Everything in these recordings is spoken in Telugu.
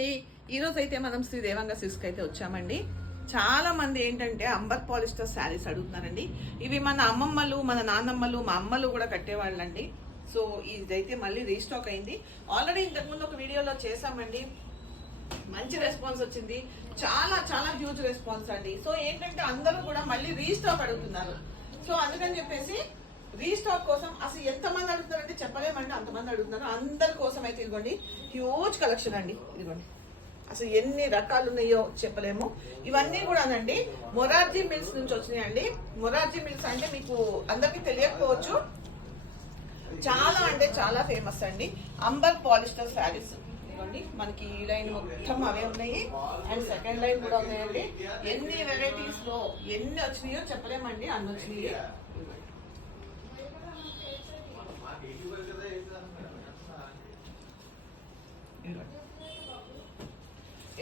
అండి. ఈరోజు అయితే మనం శ్రీ దేవంగ సిల్క్స్కి అయితే వచ్చామండి. చాలా మంది ఏంటంటే అంబర్ పాలిస్టర్ శారీస్ అడుగుతున్నారండి. ఇవి మన అమ్మమ్మలు, మన నాన్నమ్మలు, మా అమ్మలు కూడా కట్టేవాళ్ళండి. సో ఇదైతే మళ్ళీ రీస్టాక్ అయింది. ఆల్రెడీ ఇంతకుముందు ఒక వీడియోలో చేసామండి. మంచి రెస్పాన్స్ వచ్చింది, చాలా చాలా హ్యూజ్ రెస్పాన్స్ అండి. సో ఏంటంటే అందరూ కూడా మళ్ళీ రీస్టాక్ అడుగుతున్నారు. సో అందుకని చెప్పేసి రీస్టాక్ కోసం అసలు ఎంతమంది అడుగుతున్నారంటే చెప్పలేమండి, అంతమంది అడుగుతున్నారు. అందరి కోసం అయితే ఇదిగోండి హ్యూజ్ కలెక్షన్ అండి. ఇదిగోండి అసలు ఎన్ని రకాలు ఉన్నాయో చెప్పలేము. ఇవన్నీ కూడానండి మొరార్జీ మిల్స్ నుంచి వచ్చినాయండి. మొరార్జీ మిల్స్ అంటే మీకు అందరికీ తెలియకపోవచ్చు, చాలా అంటే చాలా ఫేమస్ అండి. అంబర్ పాలిస్టర్ శారీస్ ఇవ్వండి. మనకి ఈ లైన్ మొత్తం అవే ఉన్నాయి అండ్ సెకండ్ లైన్ కూడా ఉన్నాయండి. ఎన్ని వెరైటీస్ లో ఎన్ని వచ్చినాయో చెప్పలేమండి, అన్ని వచ్చినాయి.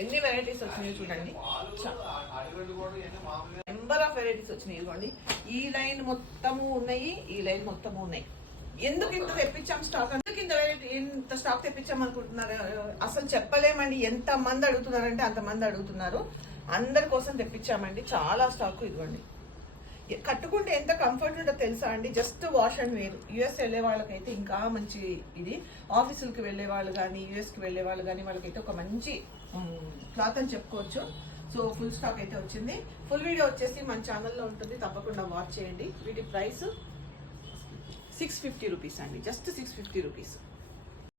ఎన్ని వెరైటీస్ వచ్చినాయో చూడండి, నెంబర్ ఆఫ్ వెరైటీస్ వచ్చినాయి. ఇదిగోండి ఈ లైన్ మొత్తము ఉన్నాయి, ఈ లైన్ మొత్తము ఉన్నాయి. ఎందుకు ఇంత తెప్పించాం స్టాక్, ఎందుకు ఇంత వెరైటీ ఇంత స్టాక్ తెప్పించాం అనుకుంటున్నారు? అసలు చెప్పలేమండి. ఎంత మంది అడుగుతున్నారంటే అంతమంది అడుగుతున్నారు. అందరి కోసం తెప్పించామండి చాలా స్టాక్. ఇదిగోండి కట్టుకుంటే ఎంత కంఫర్ట్ ఉంటుందో తెలుసా అండి. Just wash and wear. US వెళ్ళే వాళ్ళకైతే ఇంకా మంచి ఇది. ఆఫీసులకి వెళ్ళే వాళ్ళు కానీ యూఎస్కి వెళ్ళే వాళ్ళు కానీ వాళ్ళకైతే ఒక మంచి క్లాత్ అని చెప్పుకోవచ్చు. సో ఫుల్ స్టాక్ అయితే వచ్చింది. ఫుల్ వీడియో వచ్చేసి మన ఛానల్లో ఉంటుంది, తప్పకుండా వాచ్ చేయండి. వీటి ప్రైస్ 650 రూపీస్ అండి, జస్ట్ 650 రూపీస్.